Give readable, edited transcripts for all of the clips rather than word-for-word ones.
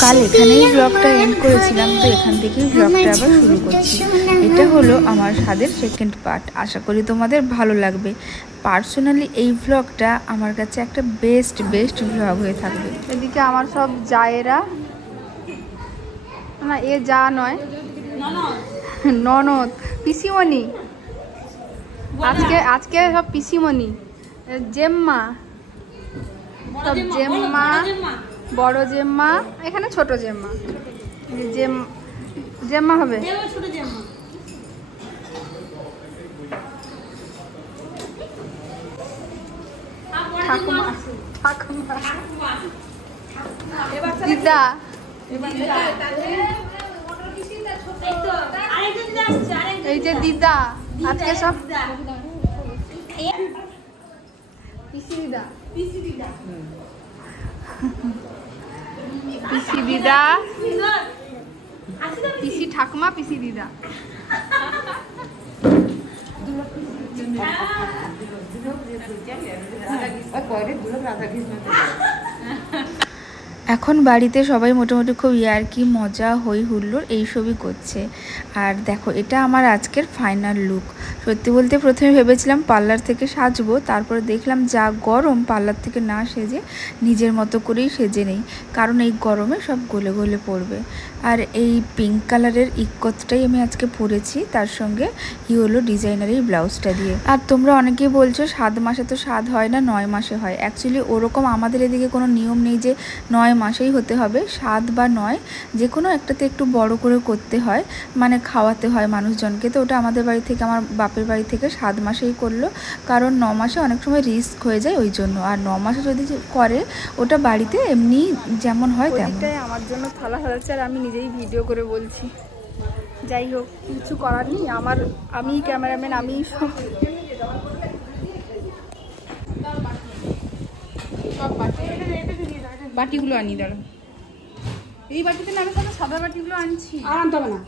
কাল এখানেই ব্লগটা এন্ড করেছিলাম, তো এখান থেকেই ব্লগটা আবার শুরু করছি। এটা হলো আমার স্বাদের সেকেন্ড পার্ট। আশা করি তোমাদের ভালো লাগবে। পার্সোনালি এই ব্লগটা আমার কাছে একটা বেস্ট ব্লগ হয়ে থাকবে। এদিকে আমার সব জায়েরা, না এ যা নয়, ননদ, পিসিমণি, আজকে সব পিসিমণি, জেম্মা, সব জেম্মা, বড় জেম্মা, এখানে ছোট জেম্মা, জেম্মা হবে। ঠাকুমা, দিদা, এই যে দিদা, আজকে সব পিসি দিদা, পিসি দিদা, পিসি ঠাকুমা, পিসি দিদা। এখন বাড়িতে সবাই মোটামুটি খুব ইয়ার্কি, মজা, হই হুল্লোড় এইসবই করছে। আর দেখো, এটা আমার আজকের ফাইনাল লুক। সত্যি বলতে প্রথমে ভেবেছিলাম পার্লার থেকে সাজবো, তারপরে দেখলাম যা গরম, পার্লার থেকে না সেজে নিজের মতো করেই সেজে নেই, কারণ এই গরমে সব গলে গলে পড়বে। আর এই পিঙ্ক কালারের ইক্কতটাই আমি আজকে পরেছি, তার সঙ্গে ইয়েলো ডিজাইনার এই ব্লাউজটা দিয়ে। আর তোমরা অনেকেই বলছো 7 মাসে তো স্বাদ হয় না, 9 মাসে হয়। অ্যাকচুয়ালি ওরকম আমাদের এদিকে কোনো নিয়ম নেই যে 9 মাসেই হতে হবে। 7 বা 9 যে কোনো একটাতে একটু বড় করে করতে হয়, মানে খাওয়াতে হয় মানুষজনকে। তো ওটা আমাদের বাড়ি থেকে, আমার বাপের বাড়ি থেকে 7 মাসেই করলো, কারণ 9 মাসে অনেক সময় রিস্ক হয়ে যায় ওই জন্য। আর 9 মাসে যদি করে ওটা বাড়িতে এমনি যেমন হয় তেমন। আমার জন্য থালা সাজাচ্ছে আর আমি নিজেই ভিডিও করে বলছি। যাই হোক, কিছু করার নেই, আমি ক্যামেরাম্যান, আমি সব। বাটিগুলো আনি, দাঁড়া, এই বাটিতে না, আমি তাহলে সাদা বাটিগুলো আনছি। আর আনতে হবে না।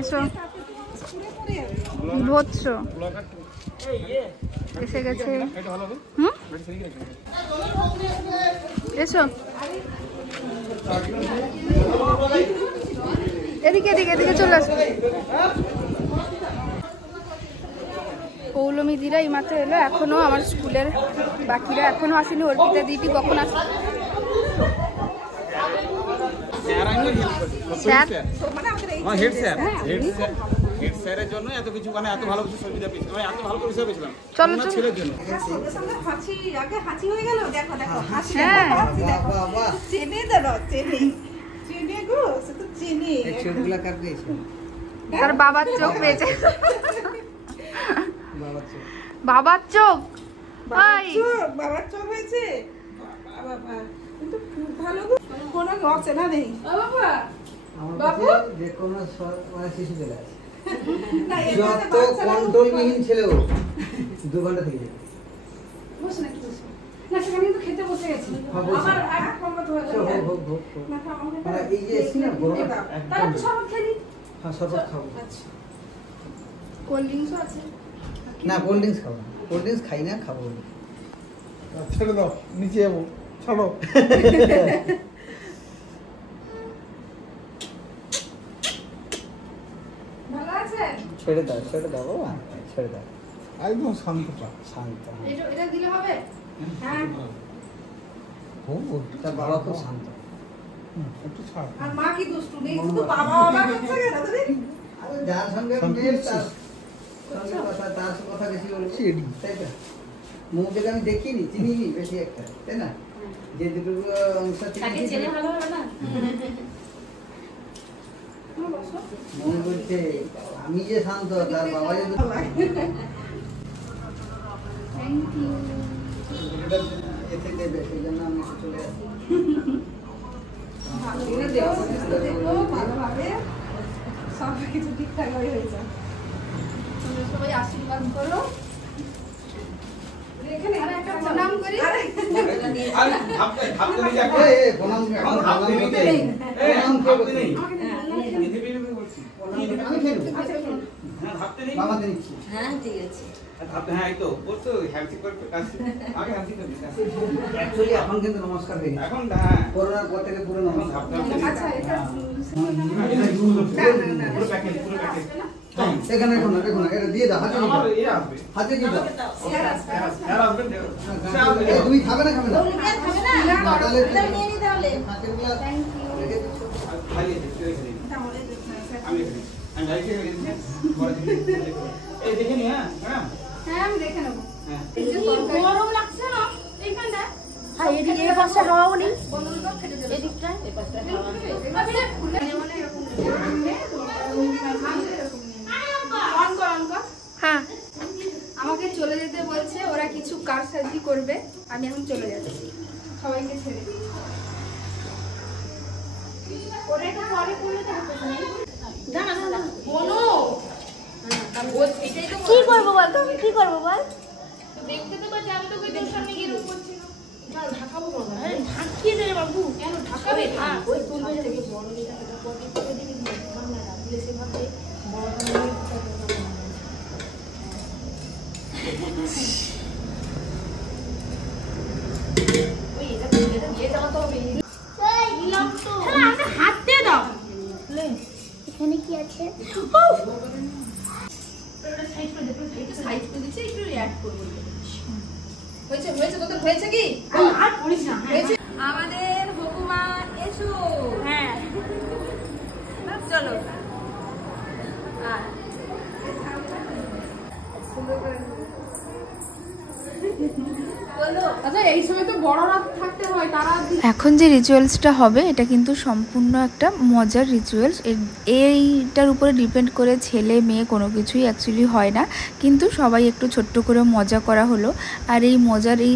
এসো, বিভৎস এসে গেছে। এসো, এদিকে চলে আসো। পৌলমীদিরা এই মাত্র এলো, এখনো আমার স্কুলের বাকিরা এখনো আসেনি। অর্পিতা দিদি কখন আসবে? তার বাবার চোখ পেয়েছে, বাবার চোখ, বাবার চোখ হয়েছে। ভালো কোনো অচেনা নেই যত কন্ট্রোলবিহীন ছেলেও 2 ঘন্টা থেকে যায়। খেতে বসে গেছি, এই যে এসছি না, শরবত খাবো। কোল্ড ড্রিঙ্কসও আছে না? কোল্ড ড্রিঙ্কস খাবো না, কোল্ড ড্রিঙ্কস খাই না, খাবো। ছেড়ে দাও, নিচে যাবো, ছাড়ো। ভালো আছে? ছেড়ে দাও বাবা, ছেড়ে দাও। একদম শান্ত। এটা দিলে হবে? হ্যাঁ, তার বাবা খুব শান্ত। একটু ছাড়। আর মা কি দুষ্টু নেই, শুধু বাবা করছে কেন তুমি? আরে যার সঙ্গে তার কথা বেশি বলছি, তাই তো? মুখ দেখে আমি দেখিনি, চিনিনি বেশি একটা, তাই না? যে দুটো অংশ থেকে ভালো হবে না। মনে করছে আমি যে শান্ত, তার বাবা যে এতে দেবে, সেই জন্য আমি চলে আসি। ভালোভাবে কিছু ঠিকঠাক হয়ে যায়। তোমরা সবাই আশীর্বাদ করো। এখানে আর একটা প্রণাম করি। আরে ভাবতে ভাবতে যা করে এই প্রণাম ভাবতে নিতে প্রণাম করতে নেই। এতে বেরোবে বলছি। আমি খেলব। আচ্ছা হ্যাঁ ভাবতে নেই। বাবা দিচ্ছি। হ্যাঁ ঠিক আছে। ভাবতে হ্যাঁ এই তো বলছো হ্যাপি করতে কাছে আগে হ্যাপি করতে কাছে। অ্যাকচুয়ালি এখন কিন্তু নমস্কার হয়ে গেছে। এখন হ্যাঁ করোনার পর থেকে পুরো নমস্কার ভাবতে হবে। আচ্ছা এটা পুরো প্যাকেজ এখানে এখন দেখুন এটা দিয়ে দাও হাতে আমার এই আসবে হাতে দিয়ে দাও স্যার আসবে তুমি খাবে না খাবে না তাহলে নিয়ে নি তাহলে হাতের গ্লাস থ্যাংক ইউ খালি আমি লাইকে এই দেখে নি হ্যাঁ ম্যাডাম হ্যাঁ আমি দেখে নেব হ্যাঁ গরম লাগছে না এইখানটা হ্যাঁ এদিকে এই পাশে হাওয়াও নেই এদিকটা এই পাশটা হাওয়া নেই এবারে খুলে মানে এরকম হ্যাঁ আমাকে চলে যেতে বলছে ওরা কিছু কারসাজি করবে আমি এখন চলে যাচ্ছি সবাইকে ছেড়ে দিই ওরা এটা পরে করলে তো হবে না না না বলো কি করব বল তুমি কি করব বল দেখতে তো পাচ্ছি আমি তো কই তোর সামনে গিয়ে রূপ করছি না ঢাকাবো না আরে ঢাকিয়ে দে বাবু কেন ঢাকাবে না ওই তুলবে থেকে বড় যেটা সেটা পরে করে দিবি না রাখলে সেভাবে বড় ওই এটা দিয়ে যাওয়া তো হবে নিলাম তো হ্যাঁ আপনি হাত দিয়ে দাও এখানে কি আছে সাইজ করে দিচ্ছি একটু অ্যাড করব হয়েছে হয়েছে তোদের হয়েছে কি আর পড়িস না হয়েছে আমাদের হুকুমা এসো হ্যাঁ চলো এখন যে রিচুয়ালসটা হবে এটা কিন্তু সম্পূর্ণ একটা মজার রিচুয়ালস এইটার উপরে ডিপেন্ড করে ছেলে মেয়ে কোনো কিছুই অ্যাকচুয়ালি হয় না কিন্তু সবাই একটু ছোট্ট করে মজা করা হলো আর এই মজার এই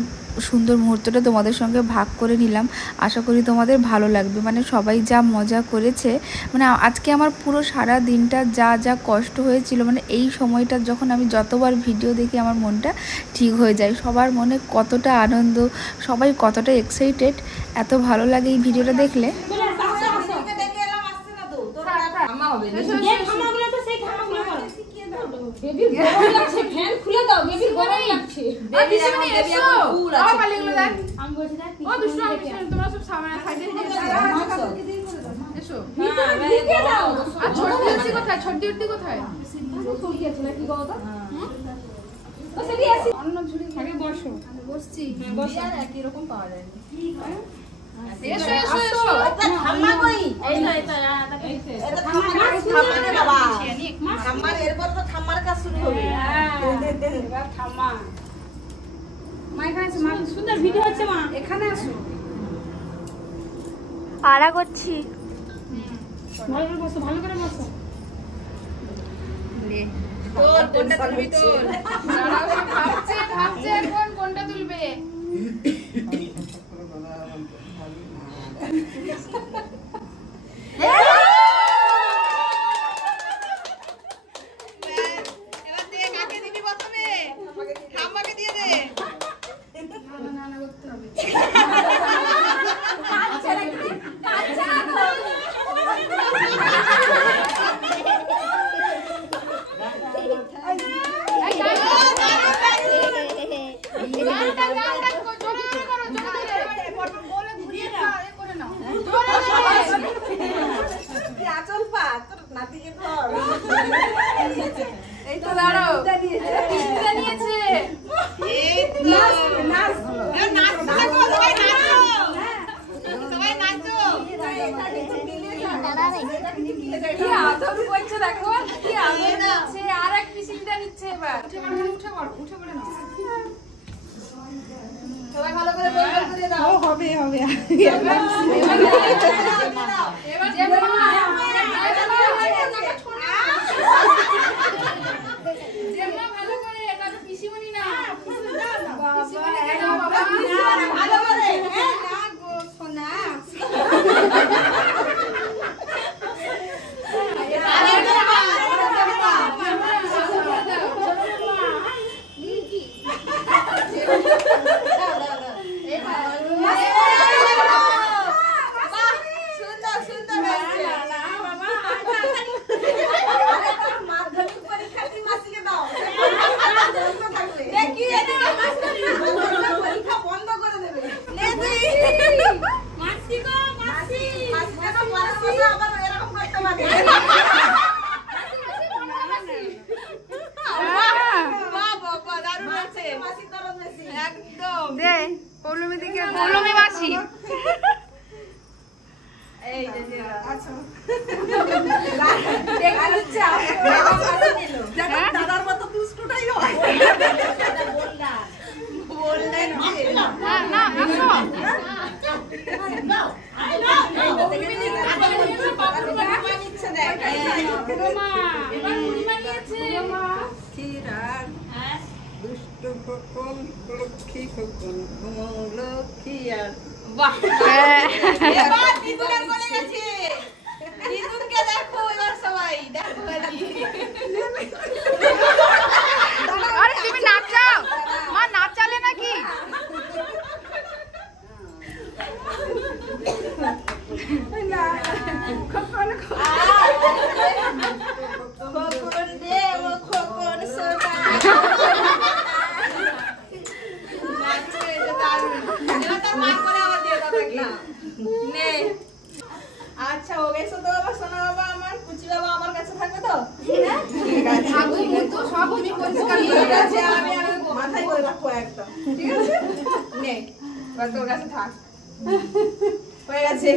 সুন্দর মুহূর্তটা তোমাদের সঙ্গে ভাগ করে নিলাম আশা করি তোমাদের ভালো লাগবে মানে সবাই যা মজা করেছে মানে আজকে আমার পুরো সারা দিনটা যা যা কষ্ট হয়েছিল মানে এই সময়টা যখন আমি যতবার ভিডিও দেখি আমার মনটা ঠিক হয়ে যায় সবার মনে কতটা আনন্দ সবাই কতটা এক্সাইটেড এত ভালো লাগে এই ভিডিওটা দেখলে বেবি গরম লাগছে ফ্যান খুলে দাও বেবি গরম লাগছে বেবি সামনে এসো বাবা পালিগুলো দেখ আমি বলছি দেখ ও বিষ্ণু তোমরা সব সামনে সাইডে এসো ঢুকে দাও আর ছোট্টি উঠতি কোথায় ফুল কি আছে না কি কথা ও সেদি আসি অন্য ঝুড়ি আগে বসো আমি বসছি বসি আর একই রকম পাওয়া যায় এসো এসো এসো এটা ঠাম্মা কই এই না এটা এটা ঠাম্মা রে বাবা ঠাম্মার এরপর তো ঠাম্মার কাজ শুরু হবে এবার ঠাম্মা মা এখানে আছে মা সুন্দর ভিডিও হচ্ছে মা এখানে আসো আড়া করছি ভালো করে বসো নে তোর কোনটা তুলবি তোর দাঁড়াও ভাবছে এখন কোনটা তুলবে দাদার মতো দুষ্টটাই হয় বললেন দুষ্ট খোকন লক্ষ্মী খোকন লক্ষ্মী আর বাহ দিদুনের বলে গেছে দিদুনকে দেখো এবার সবাই দেখো আরে তুমি নাচাও মা নাচালে নাকি খোকন দে ও খোকন সোনা আচ্ছা ও গেছো তো বাবা সোনা বাবা আমার কুচি বাবা আমার কাছে থাকবে তো ঠিক আছে সব আমি পরিষ্কার করে আছে আমি মাথায় করে রাখবো একদম ঠিক আছে নে তোর কাছে থাক হয়ে গেছে